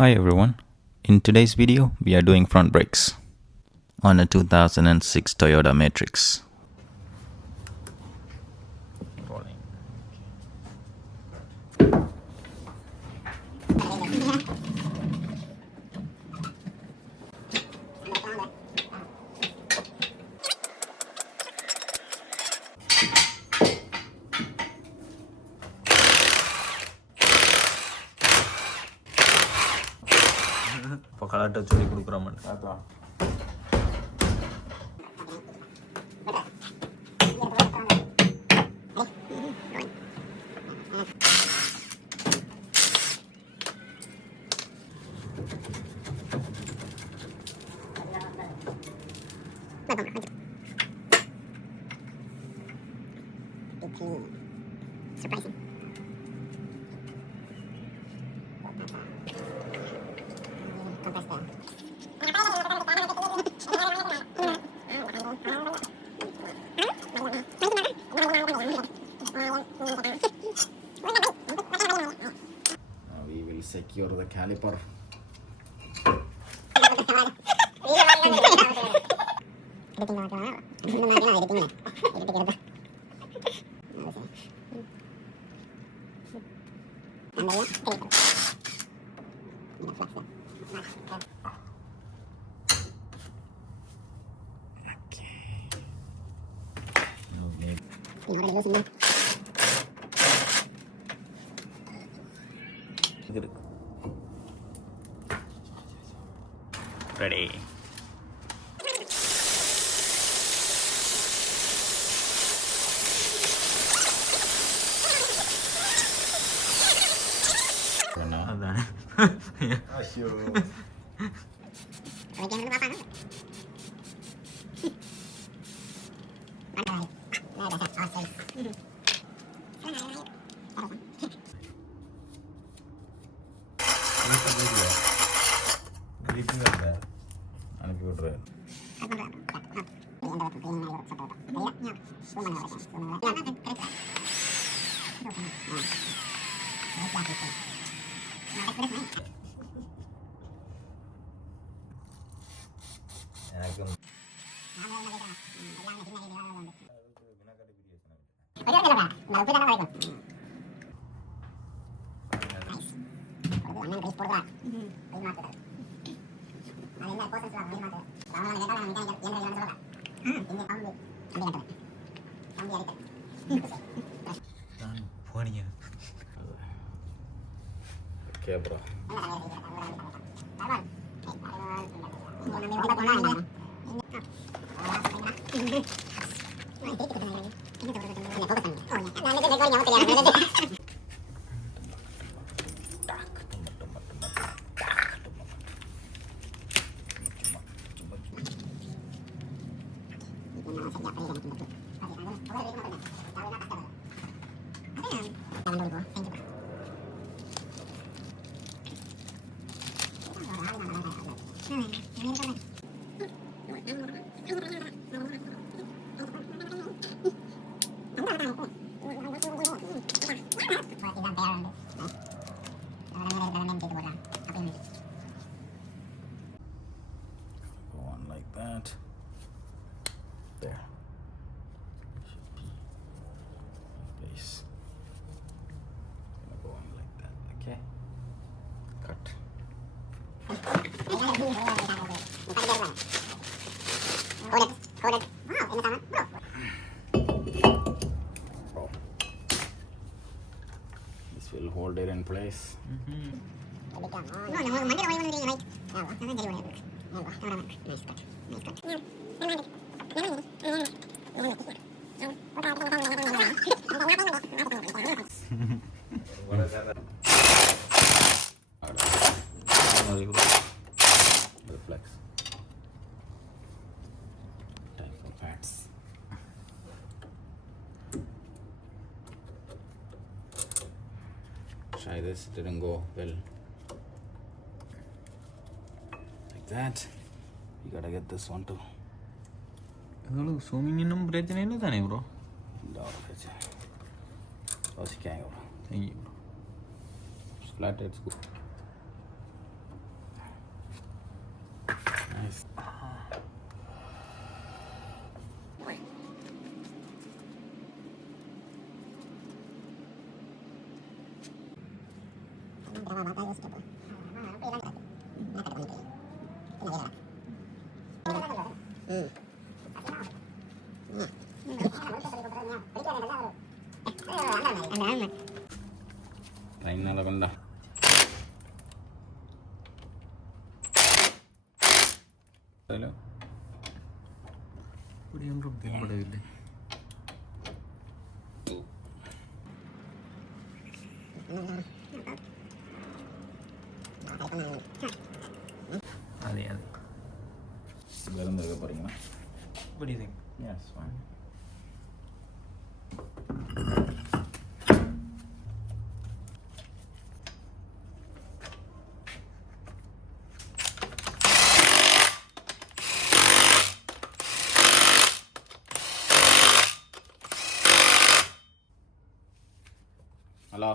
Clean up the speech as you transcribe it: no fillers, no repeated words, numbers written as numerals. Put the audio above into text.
Hi everyone, in today's video we are doing front brakes on a 2006 Toyota Matrix. இப்போ கலாட்ட சொல்லி கொடுக்குறோம். அதான் surprising. Compress we will secure the caliper. Ready. അതാണ് അനക്കി വിട്ടത് Kebra. Go on like that. There. Should be in place. Gonna go on like that. Okay. Cut. Hold it. Oh. This will hold it in place. Reflex. Time for pads. Try this, didn't go well. Like that. You gotta get this one too. zooming இன்னும் பிரச்சனை இல்லை தானே bro? இந்த யோசிக்காங்க bro. Thank you bro. Flat it's good. Lain na lang dah. Hello. Pudi yang rob din pada ile. Adi. Garam dah போறீங்களா? What do you think? Yes, fine. Hello.